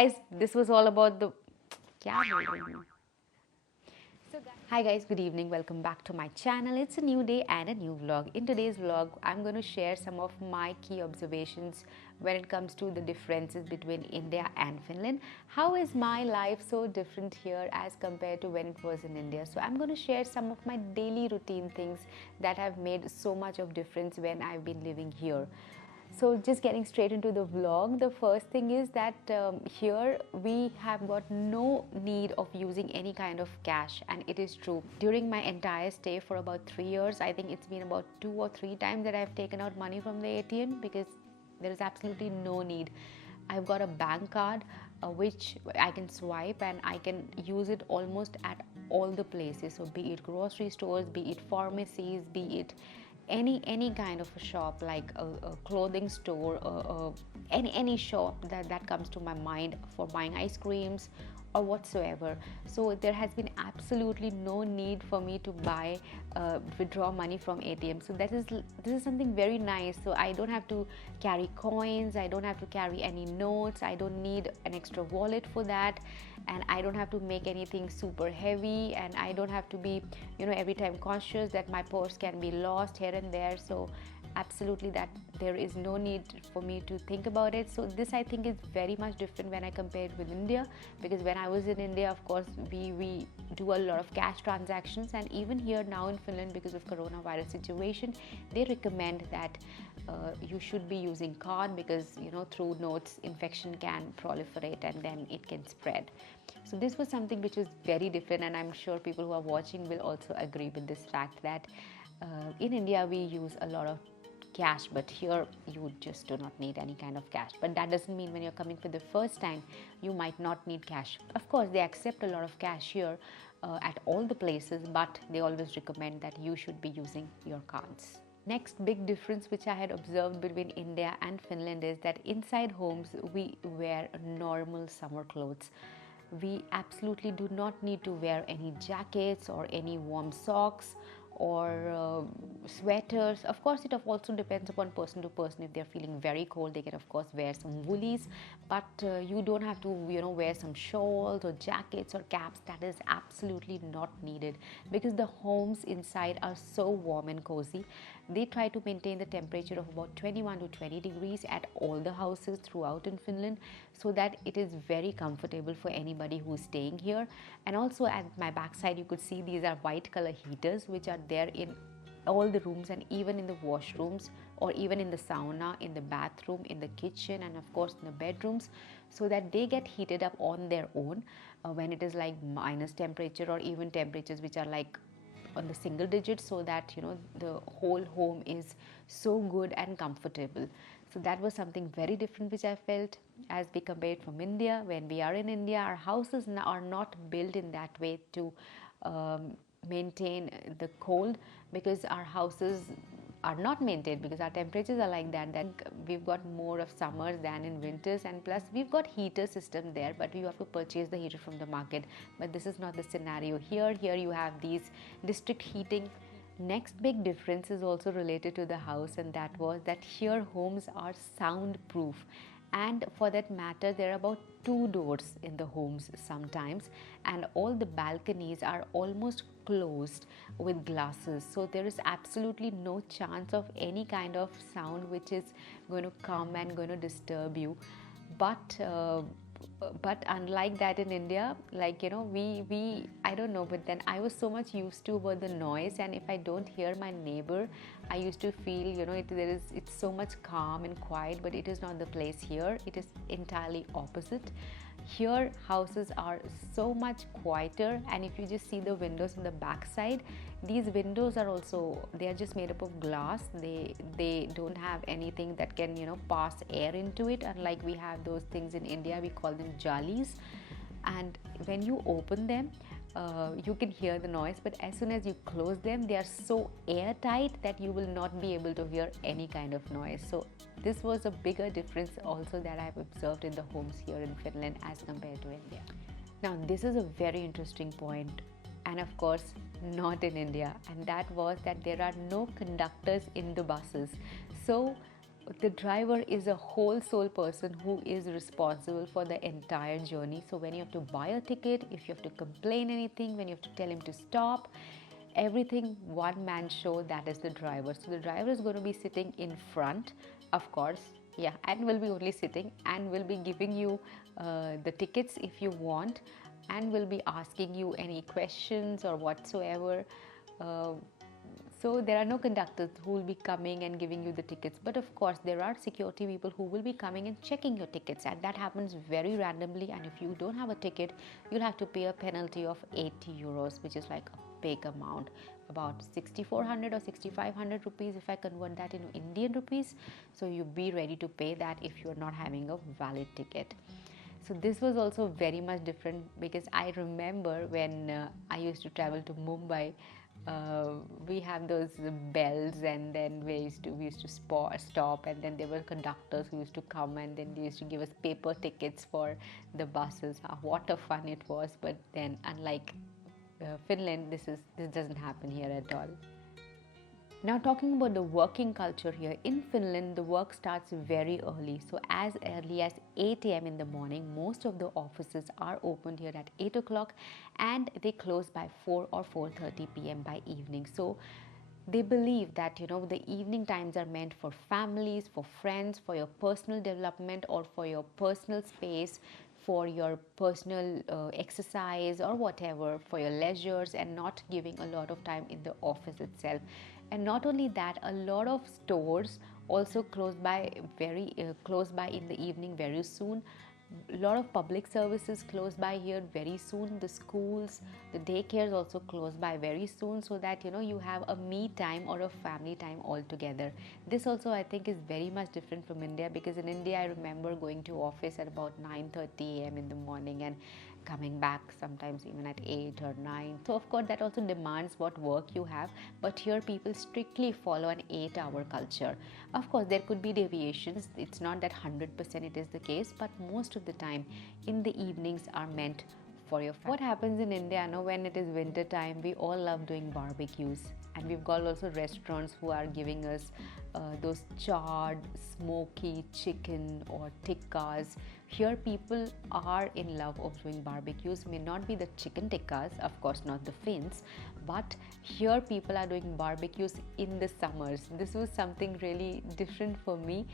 Guys, this was all about the क्या बोल रही हूँ? Hi guys, good evening. Welcome back to my channel. It's a new day and a new vlog. In today's vlog, I'm going to share some of my key observations when it comes to the differences between India and Finland. How is my life so different here as compared to when it was in India? So I'm going to share some of my daily routine things that have made so much of difference when I've been living here. So just getting straight into the vlog, the first thing is that here we have got no need of using any kind of cash, and it is true. During my entire stay for about 3 years, I think it's been about 2 or 3 times that I've taken out money from the ATM because there is absolutely no need. I've got a bank card which I can swipe and I can use it almost at all the places. So be it grocery stores, be it pharmacies, be it any kind of a shop like a clothing store, any shop that comes to my mind for buying ice creams or whatsoever. So there has been absolutely no need for me to withdraw money from ATM. So this is something very nice. So I don't have to carry coins, I don't have to carry any notes, I don't need an extra wallet for that, and I don't have to make anything super heavy, and I don't have to be every time conscious that my purse can be lost here and there. So absolutely that there is no need for me to think about it. So this I think is very much different when I compare it with India, because when I was in India, of course, we do a lot of cash transactions, and even here now in Finland, because of coronavirus situation, they recommend that you should be using card, because through notes infection can proliferate and then it can spread. So this was something which was very different, and I'm sure people who are watching will also agree with this fact that in India we use a lot of cash, but here you just do not need any kind of cash. But that doesn't mean when you're coming for the first time you might not need cash. Of course, they accept a lot of cash here at all the places, but they always recommend that you should be using your cards. Next big difference which I had observed between India and Finland is that inside homes we wear normal summer clothes. We absolutely do not need to wear any jackets or any warm socks or sweaters. Of course, it also depends upon person to person. If they're feeling very cold, they can of course wear some woolies, but you don't have to wear some shawls or jackets or caps. That is absolutely not needed, because the homes inside are so warm and cozy. They try to maintain the temperature of about 21 to 20 degrees at all the houses throughout in Finland, so that it is very comfortable for anybody who's staying here. And also at my backside you could see these are white color heaters which are there in all the rooms, and even in the washrooms, or even in the sauna, in the bathroom, in the kitchen, and of course in the bedrooms, so that they get heated up on their own when it is like minus temperature, or even temperatures which are like on the single digits, so that the whole home is so good and comfortable. So that was something very different which I felt as we compared from India. When we are in India, our houses are not built in that way to maintain the cold, because our houses are not maintained, because our temperatures are like that we've got more of summers than in winters, and plus we've got heater system there, but you have to purchase the heater from the market. But this is not the scenario here. You have these district heating. Next big difference is also related to the house, and that was that here homes are soundproof. And for that matter, there are about 2 doors in the homes sometimes, and all the balconies are almost closed with glasses. So there is absolutely no chance of any kind of sound which is going to come and going to disturb you. But unlike that in India, like we I don't know, but then I was so much used to about the noise, and if I don't hear my neighbor, I used to feel it's so much calm and quiet. But it is not the place here. It is entirely opposite. Here houses are so much quieter, and if you just see the windows on the back side, these windows are also, they are just made up of glass. They don't have anything that can pass air into it, unlike we have those things in India. We call them jalis, and when you open them, you can hear the noise, but as soon as you close them, they are so airtight that you will not be able to hear any kind of noise. So this was a bigger difference also that I've observed in the homes here in Finland as compared to India. Now this is a very interesting point, and of course not in India, and that was that there are no conductors in the buses. So the driver is a whole soul person who is responsible for the entire journey. So when you have to buy a ticket, if you have to complain anything, when you have to tell him to stop, everything one man show, that is the driver. So the driver is going to be sitting in front, of course, yeah, and will be only sitting and will be giving you the tickets if you want, and will be asking you any questions or whatsoever. uh, so there are no conductors who will be coming and giving you the tickets, but of course there are security people who will be coming and checking your tickets, and that happens very randomly. And if you don't have a ticket, you'll have to pay a penalty of 80 euros, which is like a big amount, about 6400 or 6500 rupees if I convert that into Indian rupees. So you be ready to pay that if you're not having a valid ticket. So this was also very much different, because I remember when I used to travel to Mumbai, we have those bells, and then we used to stop, and then there were conductors who used to come, and then they used to give us paper tickets for the buses. What a fun it was! But then, unlike Finland, this doesn't happen here at all. Now, talking about the working culture here, in Finland, the work starts very early. So as early as 8 a.m. in the morning, most of the offices are opened here at 8 o'clock, and they close by 4 or 4:30 p.m. by evening. So they believe that, the evening times are meant for families, for friends, for your personal development, or for your personal space, for your personal exercise or whatever, for your leisures, and not giving a lot of time in the office itself. And not only that, a lot of stores also close by in the evening very soon. A lot of public services close by here very soon. The schools, the daycares also close by very soon, so that you have a me time or a family time altogether. This also, I think, is very much different from India, because in India I remember going to office at about 9:30 a.m. in the morning and coming back sometimes even at 8 or 9. So of course that also demands what work you have, but here people strictly follow an 8-hour culture. Of course there could be deviations, it's not that 100% it is the case, but most of the time in the evenings are meant for your family. What happens in India, when it is winter time, we all love doing barbecues, and we've got also restaurants who are giving us those charred smoky chicken or tikkas. Here people are in love of doing barbecues. May not be the chicken tikkas, of course not the Finns, but here people are doing barbecues in the summers. This was something really different for me,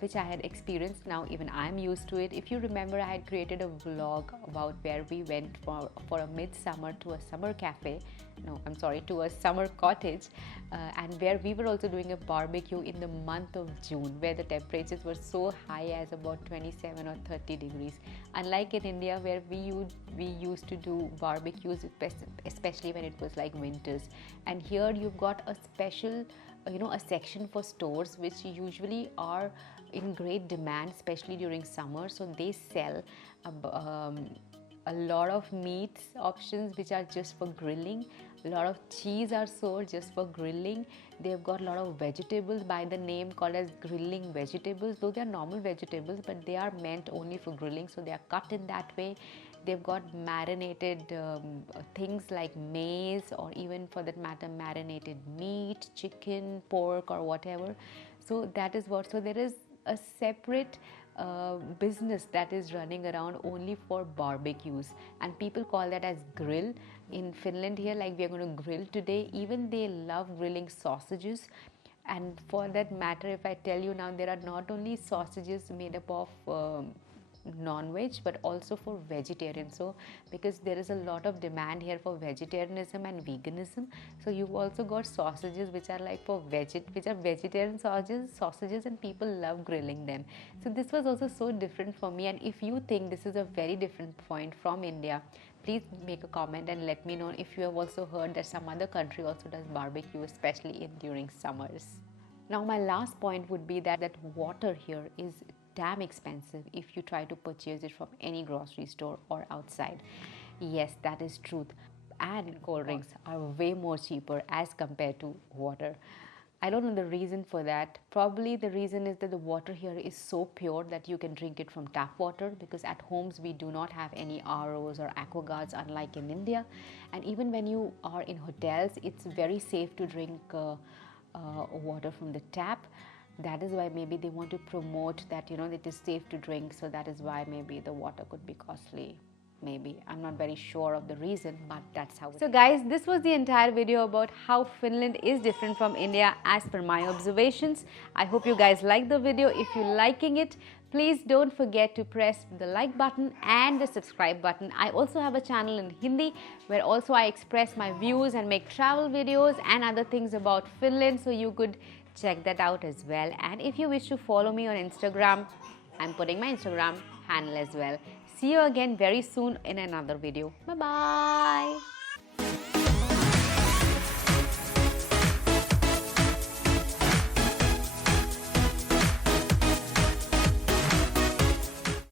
which I had experienced. Now even I'm used to it. If you remember, I had created a vlog about where we went for a midsummer to a summer cafe, to a summer cottage, and where we were also doing a barbecue in the month of June, where the temperatures were so high as about 27 or 30 degrees. Unlike in India, where we used to do barbecues, especially when it was like winters. And here you've got a special a section for stores which usually are in great demand, especially during summer. So they sell a lot of meats options which are just for grilling. A lot of cheese are sold just for grilling. They've got a lot of vegetables by the name called as grilling vegetables, though they are normal vegetables, but they are meant only for grilling, so they are cut in that way. They've got marinated things like maize, or even for that matter marinated meat, chicken, pork or whatever. So that is what, so there is a separate business that is running around only for barbecues, and people call that as grill. In Finland here, like we are going to grill today, even they love grilling sausages. And for that matter, if I tell you now, there are not only sausages made up of non-veg, but also for vegetarian. So because there is a lot of demand here for vegetarianism and veganism, so you've also got sausages which are like which are vegetarian sausages, and people love grilling them. So this was also so different for me, and if you think this is a very different point from India, please make a comment and let me know if you have also heard that some other country also does barbecue, especially during summers. Now my last point would be that water here is damn expensive if you try to purchase it from any grocery store or outside. Yes, that is truth. And cold drinks are way more cheaper as compared to water. I don't know the reason for that. Probably the reason is that the water here is so pure that you can drink it from tap water, because at homes we do not have any ROs or aquaguards, unlike in India. And even when you are in hotels, it's very safe to drink water from the tap. that is why maybe they want to promote that, you know, it is safe to drink. So that is why maybe the water could be costly. Maybe, I'm not very sure of the reason, but that's how it is. So guys, this was the entire video about how Finland is different from India as per my observations. I hope you guys like the video. If you're liking it, please don't forget to press the like button and the subscribe button. I also have a channel in Hindi where also I express my views and make travel videos and other things about Finland, so you could check that out as well. And if you wish to follow me on Instagram, I'm putting my Instagram handle as well. See you again very soon in another video. Bye bye.